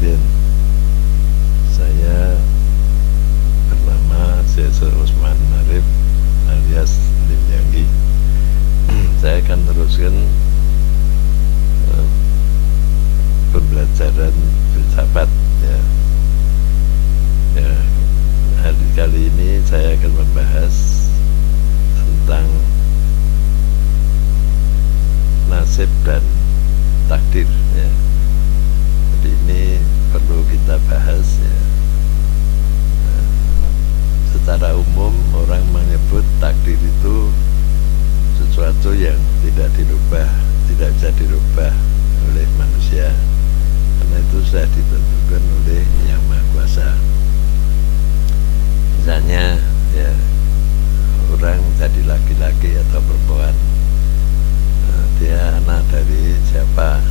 Bien, saya bernama Sesor Usman Arif alias Lim Yanggi. Saya akan teruskan pembelajaran filsafat ya. Hari kali ini saya akan membahas tentang nasib dan takdir ya. Jadi ini perlu kita bahas ya. Secara umum orang menyebut takdir itu sesuatu yang tidak bisa dirubah oleh manusia, karena itu sudah ditentukan oleh Yang Maha Kuasa. Misalnya ya, orang jadi laki-laki atau perempuan, dia anak dari siapa,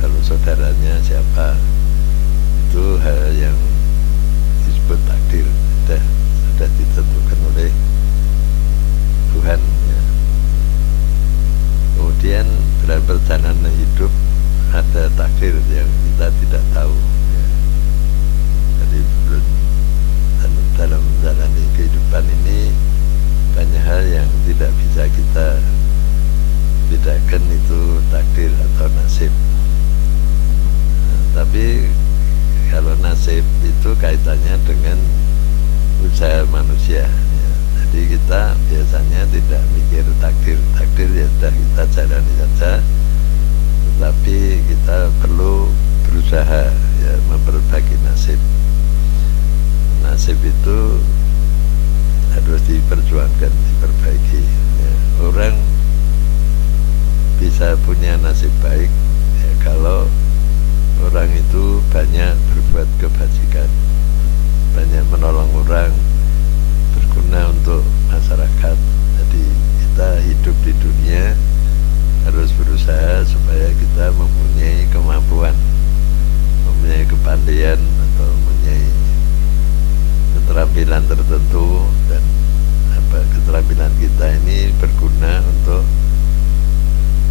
kalau saudaranya siapa, itu hal yang disebut takdir, sudah ditentukan oleh Tuhan ya. Kemudian dalam perjalanan hidup ada takdir yang kita tidak tahu ya. Jadi dalam menjalani kehidupan ini banyak hal yang tidak bisa kita bedakan itu takdir atau nasib. Tapi kalau nasib itu kaitannya dengan usaha manusia ya. Jadi kita biasanya tidak mikir takdir ya sudah kita jalani saja, tetapi kita perlu berusaha ya, memperbaiki nasib. Nasib itu harus diperjuangkan, diperbaiki ya. Orang bisa punya nasib baik ya, kalau orang itu banyak berbuat kebajikan, banyak menolong orang, berguna untuk masyarakat. Jadi kita hidup di dunia harus berusaha supaya kita mempunyai kemampuan, mempunyai kepandaian atau mempunyai keterampilan tertentu, dan keterampilan kita ini berguna untuk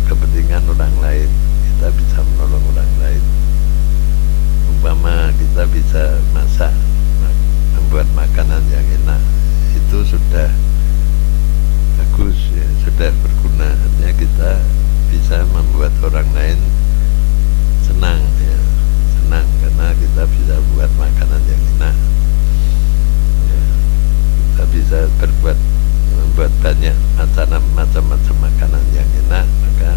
kepentingan orang lain. Kita bisa menolong orang lain. Umpama kita bisa masak, membuat makanan yang enak, itu sudah bagus ya, sudah berguna. Artinya kita bisa membuat orang lain senang ya, senang karena kita bisa buat makanan yang enak ya. Kita bisa membuat banyak macam-macam makanan yang enak, maka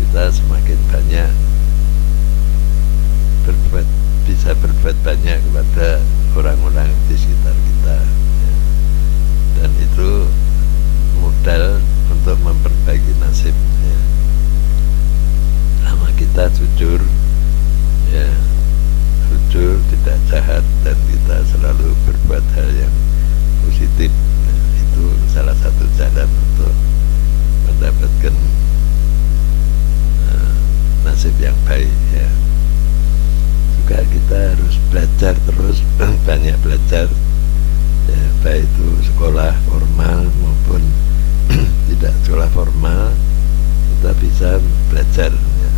kita semakin banyak bisa berbuat banyak kepada orang-orang di sekitar kita ya. Dan itu modal untuk memperbaiki nasib ya. Sama kita jujur ya, jujur, tidak jahat, dan kita selalu berbuat hal yang positif ya. Itu salah satu jalan untuk mendapatkan nasib yang baik ya. Juga kita harus belajar terus, banyak belajar ya, baik itu sekolah formal maupun tidak sekolah formal. Kita bisa belajar ya,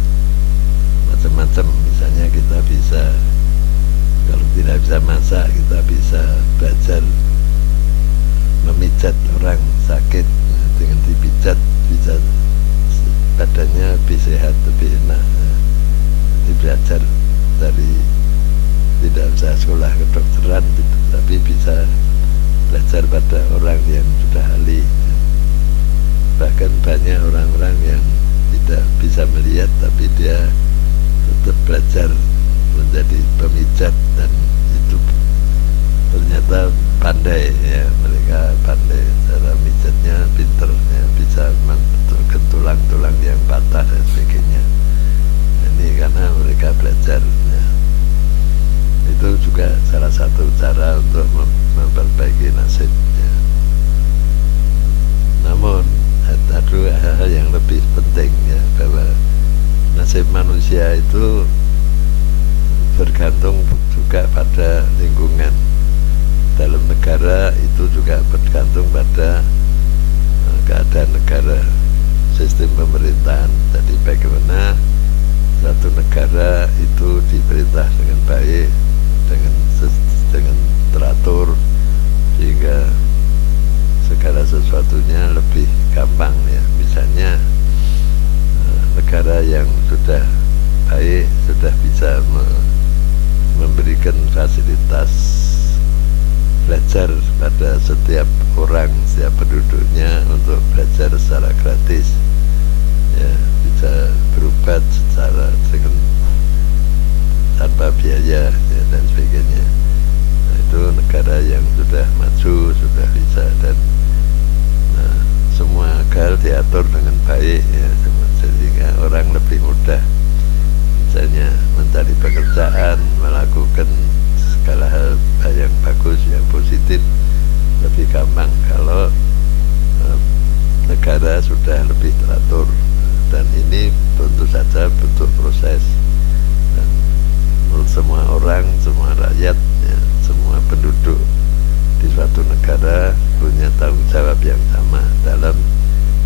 macam-macam. Misalnya kita bisa, kalau tidak bisa masak, kita bisa belajar memijat orang sakit ya. Dengan dipijat bisa badannya lebih sehat, lebih enak ya. Jadi belajar dari, tidak usah sekolah kedokteran gitu, tapi bisa belajar pada orang yang sudah ahli. Bahkan banyak orang-orang yang tidak bisa melihat, tapi dia tetap belajar menjadi pemijat, dan itu ternyata pandai ya. Mereka pandai, cara mijatnya pinter ya, bisa membetulkan tulang-tulang yang patah dan sebagainya. Ini karena mereka belajar ya. Itu juga salah satu cara untuk memperbaiki nasib ya. Namun ada hal yang lebih penting ya, bahwa nasib manusia itu bergantung juga pada lingkungan. Dalam negara itu juga bergantung pada keadaan negara, sistem pemerintahan. Jadi bagaimana satu negara itu diperintah pemerintah dengan baik, dengan teratur, sehingga segala sesuatunya lebih gampang ya. Misalnya negara yang sudah baik sudah bisa memberikan fasilitas belajar pada setiap orang, setiap penduduknya untuk belajar secara gratis ya, bisa berobat secara tanpa biaya ya, dan sebagainya. Nah, itu negara yang sudah maju, sudah bisa, dan semua hal diatur dengan baik ya, sehingga orang lebih mudah misalnya mencari pekerjaan, melakukan segala hal yang bagus, yang positif lebih gampang kalau negara sudah lebih teratur. Dan ini tentu saja butuh proses, dan semua orang, semua rakyat ya, semua penduduk di suatu negara punya tanggung jawab yang sama dalam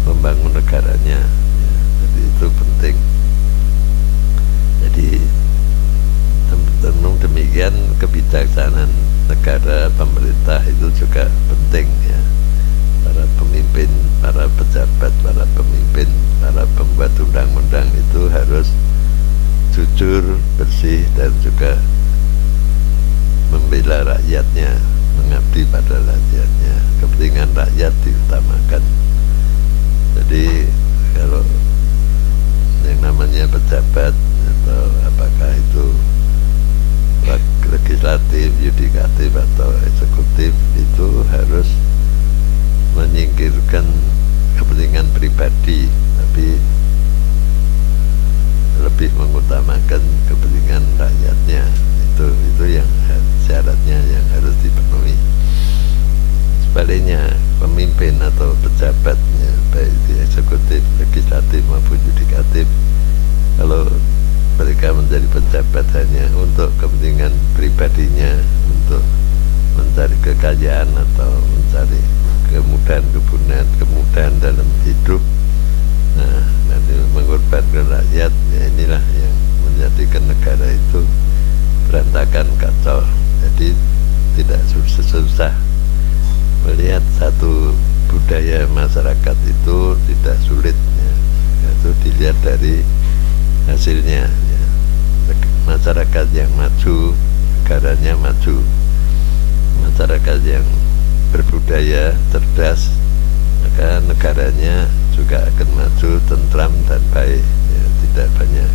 membangun negaranya ya. Jadi itu penting. Jadi tentu demikian kebijaksanaan negara, pemerintah itu juga penting ya. Para pemimpin, para pejabat, para pemimpin, para pembuat undang-undang itu harus jujur, bersih, dan juga membela rakyatnya, mengabdi pada rakyatnya. Kepentingan rakyat diutamakan. Jadi kalau yang namanya pejabat atau apakah itu legislatif, yudikatif atau eksekutif, itu harus menyingkirkan kepentingan pribadi, tapi lebih mengutamakan kepentingan rakyatnya. Itu yang syaratnya yang harus dipenuhi. Sebaliknya pemimpin atau pejabatnya, baik di eksekutif, legislatif maupun yudikatif, kalau mereka menjadi pejabat hanya untuk kepentingan pribadinya, untuk mencari kekayaan atau mencari kemudahan dalam hidup, nah nanti mengorbankan rakyat ya, inilah yang menjadikan negara itu berantakan, kacau. Jadi tidak susah melihat satu budaya masyarakat itu, tidak sulit ya. Itu dilihat dari hasilnya ya. Masyarakat yang maju, negaranya maju. Masyarakat yang berbudaya, cerdas, maka negaranya juga akan maju, tentram dan baik ya. Tidak banyak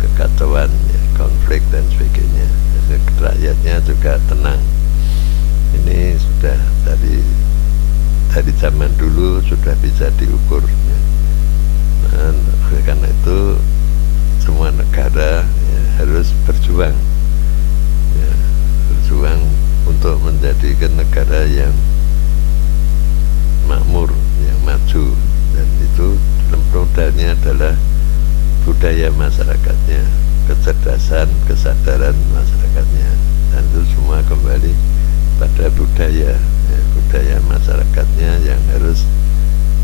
kekacauan ya, konflik dan sebagainya. Rakyatnya juga tenang. Ini sudah dari zaman dulu sudah bisa diukur ya. Dan karena itu semua negara ya, harus berjuang ya, berjuang untuk menjadikan negara yang makmur, yang maju, dan itu modalnya adalah budaya masyarakatnya, kecerdasan, kesadaran masyarakatnya, dan itu semua kembali pada budaya ya, budaya masyarakatnya yang harus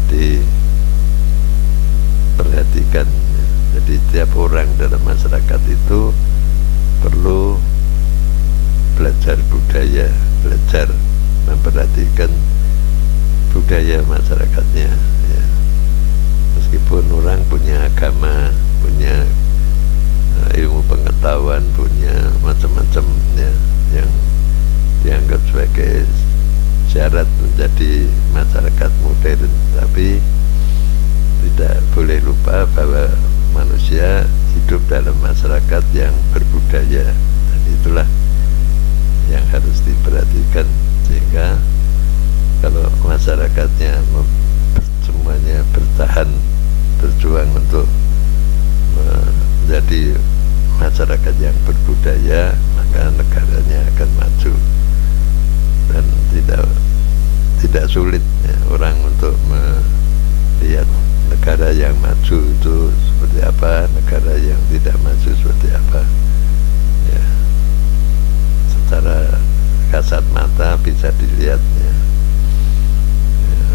diperhatikan ya. Jadi tiap orang dalam masyarakat itu perlu belajar budaya, belajar memperhatikan budaya masyarakatnya ya. Meskipun orang punya agama, punya ilmu pengetahuan, punya macam-macam ya, yang dianggap sebagai syarat menjadi masyarakat modern, tapi tidak boleh lupa bahwa manusia hidup dalam masyarakat yang berbudaya, dan itulah yang harus diperhatikan. Sehingga kalau masyarakatnya semuanya bertahan, berjuang untuk menjadi masyarakat yang berbudaya, maka negaranya akan maju. Dan tidak sulit ya, orang untuk melihat negara yang maju itu seperti apa, negara yang tidak maju seperti apa ya. Secara kasat mata bisa dilihat ya.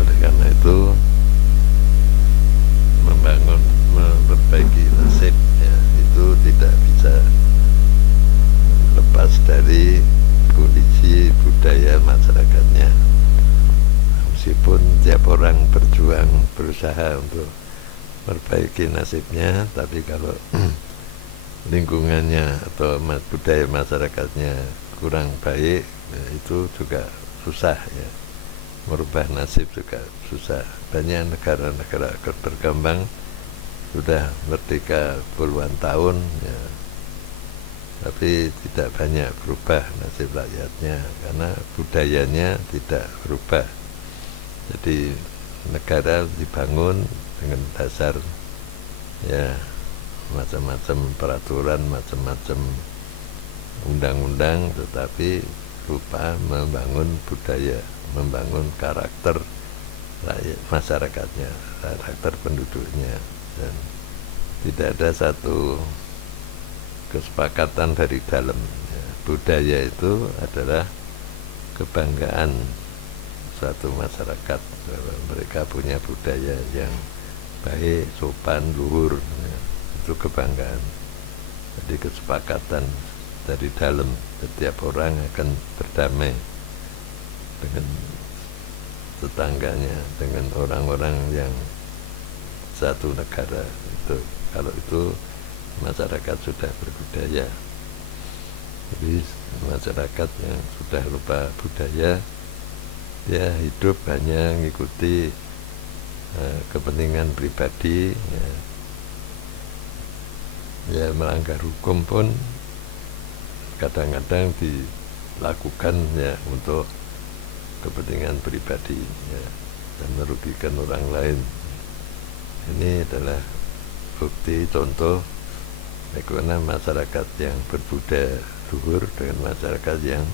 Oleh karena itu memperbaiki nasib ya, itu tidak bisa berusaha untuk memperbaiki nasibnya, tapi kalau lingkungannya atau budaya masyarakatnya kurang baik, itu juga susah ya, merubah nasib juga susah. Banyak negara-negara berkembang sudah merdeka puluhan tahun ya, tapi tidak banyak berubah nasib rakyatnya karena budayanya tidak berubah. Jadi negara dibangun dengan dasar ya macam-macam peraturan, macam-macam undang-undang, tetapi lupa membangun budaya, membangun karakter rakyat, masyarakatnya, karakter penduduknya, dan tidak ada satu kesepakatan dari dalam ya. Budaya itu adalah kebanggaan suatu masyarakat, mereka punya budaya yang baik, sopan, luhur ya. Itu kebanggaan. Jadi kesepakatan dari dalam, setiap orang akan berdamai dengan tetangganya, dengan orang-orang yang satu negara itu. Kalau itu masyarakat sudah berbudaya. Jadi masyarakat yang sudah lupa budaya, dia hidup hanya mengikuti kepentingan pribadi ya. Ya, melanggar hukum pun kadang-kadang dilakukan ya untuk kepentingan pribadi ya, dan merugikan orang lain. Ini adalah bukti contoh bagaimana masyarakat yang berbudaya luhur dengan masyarakat yang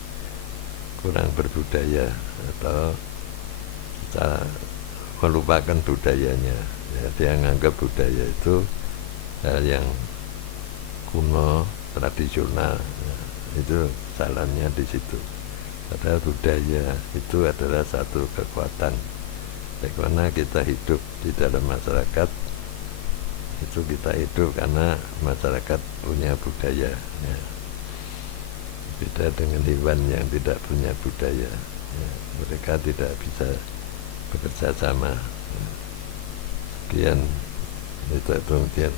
kurang berbudaya atau melupakan budayanya ya. Dia menganggap budaya itu hal yang kuno, tradisional ya. Itu salahnya di situ. Padahal budaya itu adalah satu kekuatan. Bagaimana kita hidup di dalam masyarakat, itu kita hidup karena masyarakat punya budaya ya. Beda dengan hewan yang tidak punya budaya ya. Mereka tidak bisa bekerja sama ya. Sekian, itu kemudian.